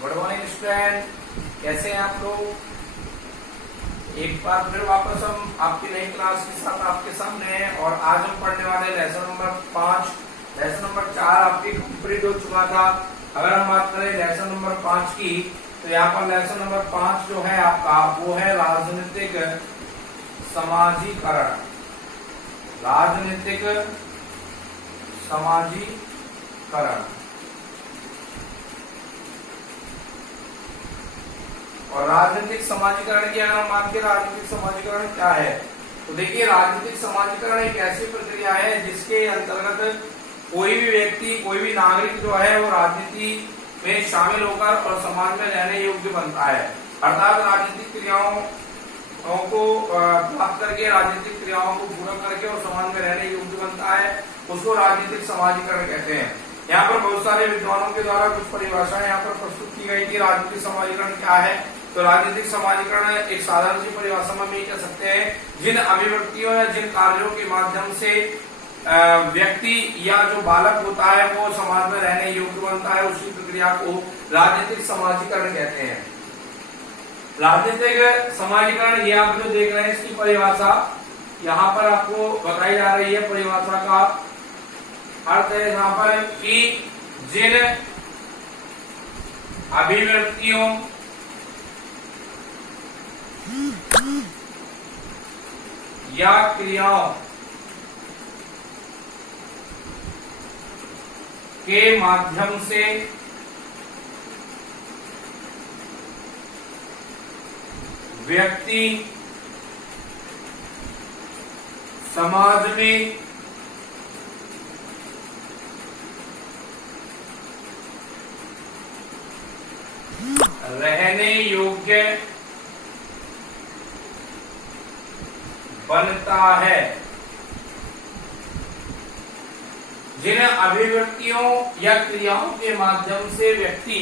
Good morning student, कैसे हैं आप लोग। एक बार फिर वापस हम आपकी नई क्लास के साथ आपके सामने हैं और आज हम पढ़ने वाले लेसन नंबर 5। लेसन नंबर 4 आपकी कंप्लीट हो चुका था। अगर हम बात करें लेसन नंबर 5 की, तो यहाँ पर लेसन नंबर 5 जो है आपका वो है राजनीतिक समाजीकरण। राजनीतिक समाजीकरण। और राजनीतिक समाजीकरण की अगर हम बात करें, राजनीतिक समाजीकरण क्या है, तो देखिए राजनीतिक समाजीकरण एक ऐसी प्रक्रिया है जिसके अंतर्गत कोई भी व्यक्ति, कोई भी नागरिक जो है वो राजनीति में शामिल होकर और समाज में रहने योग्य बनता है। अर्थात राजनीतिक क्रियाओं को प्राप्त करके, राजनीतिक क्रियाओं को पूरा करके और समाज में रहने योग्य बनता है, उसको राजनीतिक समाजीकरण कहते हैं। यहाँ पर बहुत सारे विद्वानों के द्वारा कुछ परिभाषाएं यहाँ पर प्रस्तुत की गई थी। राजनीतिक समाजीकरण क्या है, तो राजनीतिक समाजीकरण एक साधारण सी परिभाषा में ये कह सकते हैं, जिन अभिव्यक्तियों या जिन कार्यों के माध्यम से व्यक्ति या जो बालक होता है वो समाज में रहने योग्य बनता है, उसी प्रक्रिया को राजनीतिक समाजीकरण कहते हैं। राजनीतिक समाजीकरण ये आप जो देख रहे हैं इसकी परिभाषा यहाँ पर आपको बताई जा रही है। परिभाषा का अर्थ है यहाँ पर कि जिन अभिव्यक्तियों या क्रियाओं के माध्यम से व्यक्ति समाज में रहने योग्य बनता है। जिन अभिव्यक्तियों या क्रियाओं के माध्यम से व्यक्ति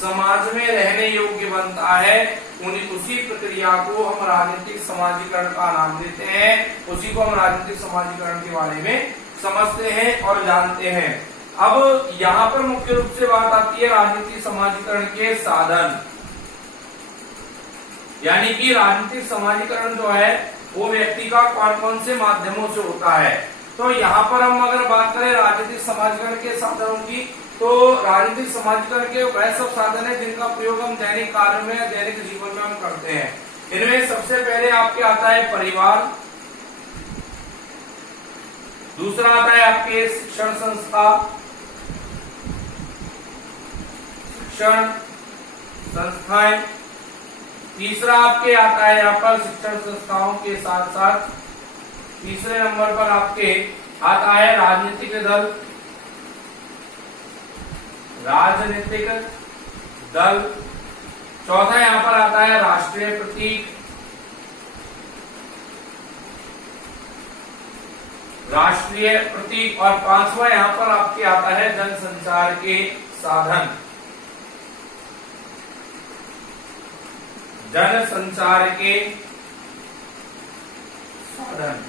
समाज में रहने योग्य बनता है, उसी प्रक्रिया को हम राजनीतिक समाजीकरण का नाम देते हैं। उसी को हम राजनीतिक समाजीकरण के बारे में समझते हैं और जानते हैं। अब यहाँ पर मुख्य रूप से बात आती है राजनीतिक समाजीकरण के साधन, यानी कि राजनीतिक समाजीकरण जो है वो व्यक्ति का कौन कौन से माध्यमों से होता है। तो यहाँ पर हम अगर बात करें राजनीतिक समाजीकरण के साधनों की, तो राजनीतिक समाजीकरण के वह सब साधन है जिनका प्रयोग हम दैनिक कार्य में, दैनिक जीवन में हम करते हैं। इनमें सबसे पहले आपके आता है परिवार, दूसरा आता है आपके शिक्षण संस्था, शिक्षण संस्थाएं, तीसरा आपके आता है यहाँ पर शिक्षण संस्थाओं के साथ साथ तीसरे नंबर पर आपके आता है राजनीतिक दल। राजनीतिक दल चौथा यहाँ पर आता है राष्ट्रीय प्रतीक। राष्ट्रीय प्रतीक और पांचवा यहाँ पर आपके आता है जनसंचार के साधन। जनसंचार के साधन,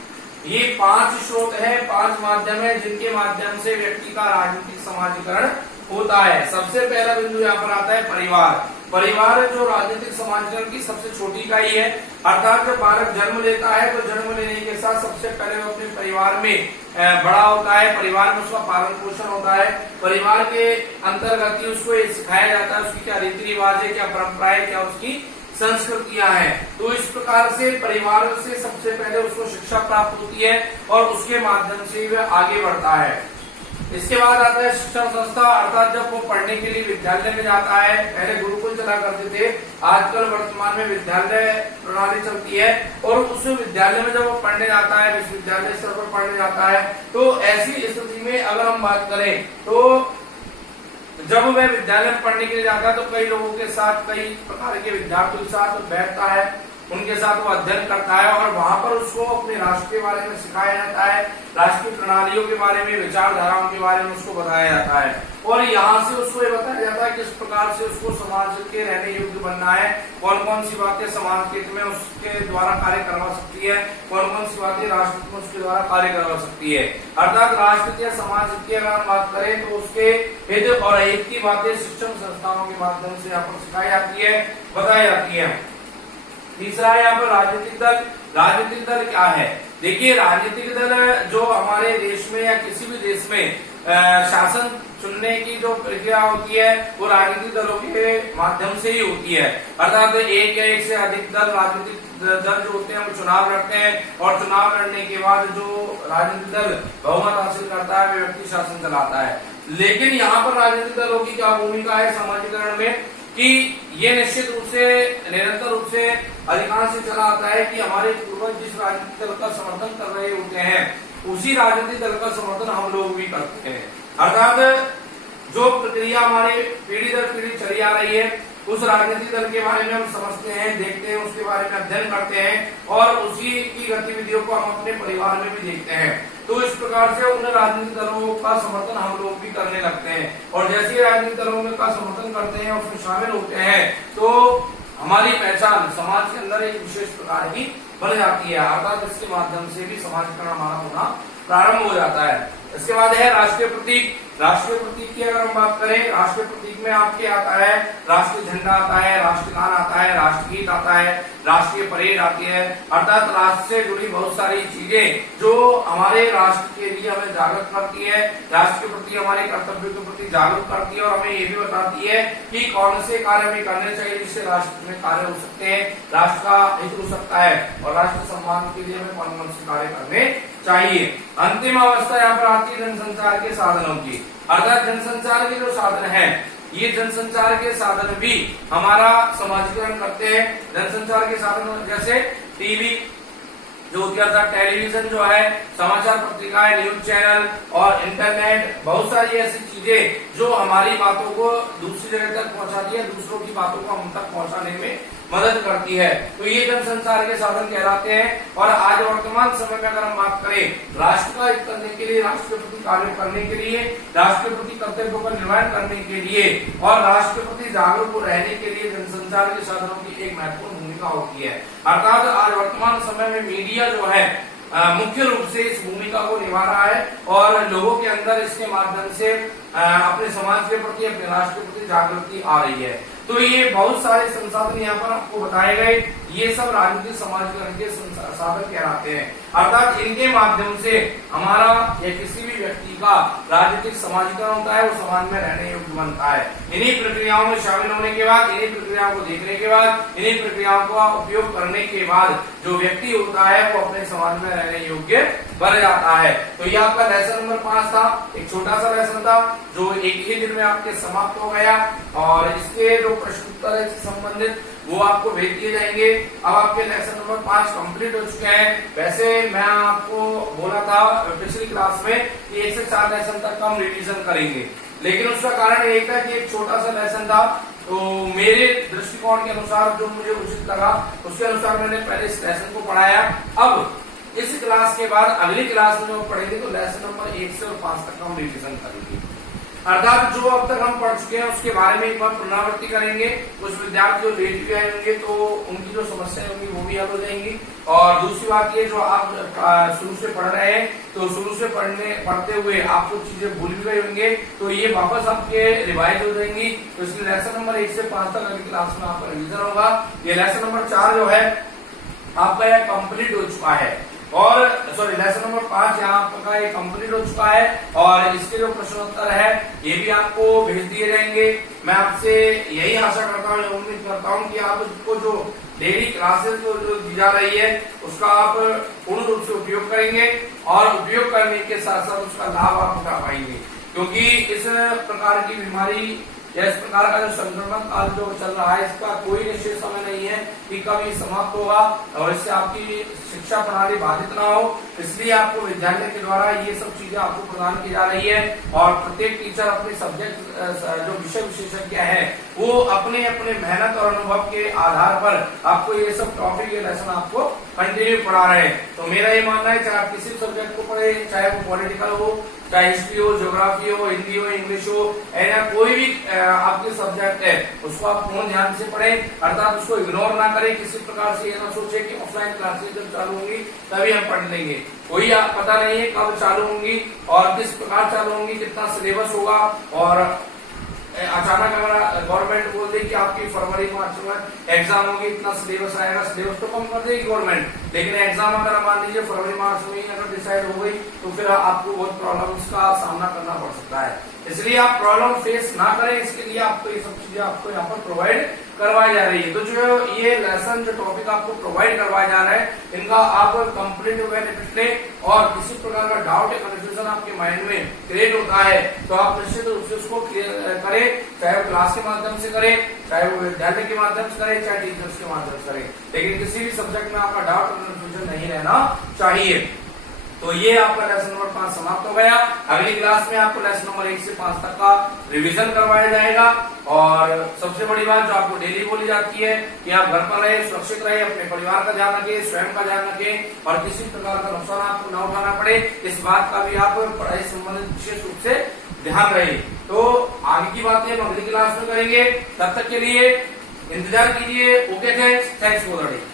ये 5 स्रोत है, 5 माध्यम है जिनके माध्यम से व्यक्ति का राजनीतिक समाजीकरण होता है। सबसे पहला बिंदु यहाँ पर आता है परिवार। परिवार जो राजनीतिक समाजीकरण की सबसे छोटी इकाई है। अर्थात जब बालक जन्म लेता है तो जन्म लेने के साथ सबसे पहले वो अपने परिवार में बड़ा होता है, परिवार में उसका पालन पोषण होता है। परिवार के अंतर्गत ही उसको ये सिखाया जाता है उसकी क्या रीति रिवाज है, क्या परंपराएं, क्या उसकी संस्कृतियां हैं। तो इस प्रकार से परिवार से सबसे पहले उसको शिक्षा प्राप्त होती है और उसके माध्यम से वह आगे बढ़ता है। इसके बाद आता है शिक्षण संस्था, अर्थात जब वो पढ़ने के लिए विद्यालय में जाता है। पहले गुरुकुल चला करते थे, आजकल वर्तमान में विद्यालय प्रणाली चलती है और उस विद्यालय में जब वो पढ़ने जाता है, विश्वविद्यालय स्तर पर पढ़ने जाता है, तो ऐसी स्थिति में अगर हम बात करें तो जब वह विद्यालय में पढ़ने के लिए जाता है तो कई लोगों के साथ, कई प्रकार के विद्यार्थियों के साथ बैठता है, उनके साथ वो अध्ययन करता है और वहां पर उसको अपने राष्ट्र के बारे में सिखाया जाता है, राष्ट्र की प्रणालियों के बारे में, विचारधाराओं के बारे में उसको बताया जाता है और यहाँ से उसको ये बताया जाता है किस प्रकार से उसको समाज के रहने योग्य बनना है, कौन कौन सी बातें समाज के हित में उसके द्वारा कार्य करवा सकती है, कौन कौन सी बातें राष्ट्र में उसके द्वारा कार्य करवा सकती है। अर्थात राष्ट्र या समाज की अगर हम बात करें तो उसके हित और अहित की बातें शिक्षण संस्थाओं के माध्यम से यहाँ पर सिखाई जाती है, बताई जाती है। तीसरा है यहाँ पर राजनीतिक दल। राजनीतिक दल क्या है? देखिए, राजनीतिक दल जो हमारे देश में या किसी भी देश में शासन चुनने की जो प्रक्रिया होती है वो राजनीतिक दलों के माध्यम से ही होती है। अर्थात एक या एक से अधिक दल, राजनीतिक दल जो होते हैं वो चुनाव लड़ते हैं और चुनाव लड़ने के बाद जो राजनीतिक दल बहुमत हासिल करता है वे व्यक्ति शासन चलाता है। लेकिन यहाँ पर राजनीतिक दलों की क्या भूमिका है समाजीकरण में कि ये निश्चित रूप से निरंतर रूप से अधिकांश से चला आता है कि हमारे पूर्वज जिस राजनीतिक दल का समर्थन कर रहे होते हैं उसी राजनीतिक दल का समर्थन हम लोग भी करते हैं। अर्थात जो प्रक्रिया हमारे पीढ़ी दर पीढ़ी चली आ रही है उस राजनीतिक दल के बारे में हम समझते हैं, देखते हैं, उसके बारे में अध्ययन करते हैं और उसी की गतिविधियों को हम अपने परिवार में भी देखते हैं। तो इस प्रकार से उन राजनीतिक दलों का समर्थन हम लोग भी करने लगते हैं और जैसे ही राजनीतिक दलों का समर्थन करते हैं, उसमें शामिल होते हैं तो हमारी पहचान समाज के अंदर एक विशेष प्रकार की बन जाती है। अर्थात इसके माध्यम से भी समाजीकरण हमारा होना प्रारंभ हो जाता है। इसके बाद है राष्ट्रीय प्रतीक। राष्ट्रीय प्रतीक की अगर हम बात करें, राष्ट्रीय प्रतीक में आपके आता है राष्ट्रीय झंडा आता है, राष्ट्रगान आता है, राष्ट्रगीत आता है, राष्ट्रीय परेड आती है। अर्थात राष्ट्र से जुड़ी बहुत सारी चीजें जो हमारे राष्ट्र के लिए हमें जागरूक करती है, राष्ट्र के प्रति हमारे कर्तव्यों के प्रति जागरूक करती है और हमें ये भी बताती है कि कौन से कार्य हमें करने चाहिए जिससे राष्ट्र में कार्य हो सकते हैं, राष्ट्र का हित हो सकता है और राष्ट्र सम्मान के लिए हमें कौन कौन से कार्य करने चाहिए। अंतिम अवस्था यहाँ पर आती है जनसंचार के साधनों की। अर्थात जनसंचार के जो साधन है ये जनसंचार के साधन भी हमारा समाजीकरण करते हैं। जनसंचार के साधन जैसे टीवी जो अर्थात टेलीविजन जो है, समाचार पत्रिकाएं, न्यूज चैनल और इंटरनेट, बहुत सारी ऐसी चीजें जो हमारी बातों को दूसरी जगह तक पहुंचाती है, दूसरों की बातों को हम तक पहुंचाने में मदद करती है। तो ये जनसंचार के साधन कहलाते हैं। और आज वर्तमान समय में अगर हम बात करें राष्ट्र का हित करने के लिए, राष्ट्र के प्रति कार्य करने के लिए, राष्ट्र के प्रति कर्तव्यों का निर्वहन करने के लिए और राष्ट्र के प्रति जागरूक रहने के लिए जनसंचार के साधनों की एक महत्वपूर्ण भूमिका होती है। अर्थात आज वर्तमान समय में मीडिया जो है मुख्य रूप से इस भूमिका को निभा रहा है और लोगों के अंदर इसके माध्यम से अपने समाज के प्रति, अपने राष्ट्र के प्रति जागृति आ रही है। तो ये बहुत सारे संसाधन यहाँ पर आपको बताए गए, ये सब राजनीतिक समाजीकरण के साधन कहलाते हैं। अर्थात इनके माध्यम से हमारा या किसी भी व्यक्ति का राजनीतिक समाजीकरण होता है, वो समाज में रहने योग्य बनता है। इन्हीं प्रक्रियाओं में शामिल होने के बाद, इन्हीं प्रक्रियाओं को देखने के बाद, इन्हीं प्रक्रियाओं का उपयोग करने के बाद जो व्यक्ति होता है वो अपने समाज में रहने योग्य बन जाता है। तो ये आपका लेसन नंबर 5 था, एक छोटा सा लेसन था जो एक ही दिन में आपके समाप्त हो गया और इसके जो प्रश्न उत्तर है संबंधित वो आपको भेज दिए जाएंगे। अब आपके लेसन नंबर 5 कंप्लीट हो चुके हैं। वैसे मैं आपको बोला था पिछली क्लास में कि 1 से 4 लेसन तक हम रिवीजन करेंगे, लेकिन उसका कारण यही था कि एक छोटा सा लेसन था तो मेरे दृष्टिकोण के अनुसार जो मुझे उचित लगा उसके अनुसार मैंने पहले इस लेसन को पढ़ाया। अब इस क्लास के बाद अगली क्लास में जो पढ़ेंगे तो लेसन नंबर 1 से 5 तक हम रिवीजन करेंगे। अर्थात जो अब तक हम पढ़ चुके हैं उसके बारे में एक बार पुनरावृत्ति करेंगे। कुछ विद्यार्थी जो लेट भी आएंगे तो उनकी जो समस्याएं होंगी वो भी हल हो जाएंगी। और दूसरी बात ये, जो आप शुरू से पढ़ रहे हैं तो शुरू से पढ़ते हुए आप कुछ चीजें भूल भी गए होंगे तो ये वापस आपके रिवाइज हो जाएंगी। तो इसलिए लेसन नंबर 1 से 5 तक अगली क्लास में आपका रिवीजन होगा। ये लेसन नंबर 4 जो है आपका यह कंप्लीट हो चुका है और सॉरी लेसन नंबर 5 यहाँ आपका ये कंप्लीट हो चुका है और इसके जो प्रश्नोत्तर है ये भी आपको भेज दिए जाएंगे। मैं आपसे यही आशा करता हूँ, उम्मीद करता हूँ कि आप उसको जो डेली क्लासेस जो दी जा रही है उसका आप पूर्ण रूप से उपयोग करेंगे और उपयोग करने के साथ साथ उसका लाभ आप उठा पाएंगे, क्योंकि इस प्रकार की बीमारी या इस प्रकार का जो संक्रमण काल जो चल रहा है इसका कोई निश्चित समय नहीं है कि कब ये समाप्त होगा और इससे आपकी शिक्षा प्रणाली बाधित ना हो, इसलिए आपको विद्यालय के द्वारा ये सब चीजें आपको प्रदान की जा रही है। और प्रत्येक टीचर अपने सब्जेक्ट जो विषय विशेषज्ञ है वो अपने अपने मेहनत और अनुभव के आधार पर आपको ये सब टॉपिक ये लेसन आपको कंटिन्यू पढ़ा रहे हैं। तो मेरा ये मानना है चाहे आप किसी सब्जेक्ट को पढ़े, चाहे वो पॉलिटिकल हो, चाहे हिस्ट्री हो, ज्योग्राफी हो, हिंदी हो, इंग्लिश हो, या कोई भी आपके सब्जेक्ट है उसको आप पूर्ण ध्यान से पढ़ें, अर्थात उसको इग्नोर ना करें। किसी प्रकार से ये ना सोचे कि ऑफलाइन क्लासेस जब चालू होंगी तभी हम पढ़ लेंगे, कोई पता नहीं है कब चालू होंगी और किस प्रकार चालू होंगी, कितना सिलेबस होगा। और अचानक अगर गवर्नमेंट बोल दे कि आपकी फरवरी मार्च में एग्जाम होगी, इतना सिलेबस आएगा, सिलेबस तो कम कर देगी गवर्नमेंट, लेकिन एग्जाम अगर मान लीजिए फरवरी मार्च में ही अगर डिसाइड हो गई तो फिर आपको बहुत प्रॉब्लम्स का सामना करना पड़ सकता है। इसलिए आप प्रॉब्लम फेस ना करें, इसके लिए आपको ये सब चीजें आपको यहाँ पर प्रोवाइड करवाई जा रही है। तो जो ये लेसन जो टॉपिक आपको प्रोवाइड करवाया जा रहा है इनका आप कंप्लीट बेनिफिट लें और किसी प्रकार का डाउट या कंफ्यूजन आपके माइंड में क्रिएट होता है तो आप निश्चित रूप से उसको क्लियर करें, चाहे वो क्लास के माध्यम से करें, चाहे वो विद्यालय के माध्यम से करें, चाहे टीचर्स के माध्यम से करें, लेकिन किसी भी सब्जेक्ट में आपका डाउट और कंफ्यूजन नहीं रहना चाहिए। तो ये आपका लेसन नंबर 5 समाप्त हो गया। अगली क्लास में आपको लेसन नंबर 1 से 5 तक का रिवीजन करवाया जाएगा। और सबसे बड़ी बात जो आपको डेली बोली जाती है कि आप घर पर रहे, सुरक्षित रहे, अपने परिवार का ध्यान रखें, स्वयं का ध्यान रखें और किसी प्रकार का नुकसान आपको न उठाना पड़े, इस बात का भी आप पढ़ाई संबंधित विशेष रूप से ध्यान रहे। तो आगे की बातें हम अगली क्लास में करेंगे, तब तक के लिए इंतजार कीजिए। Okay, thanks for the day.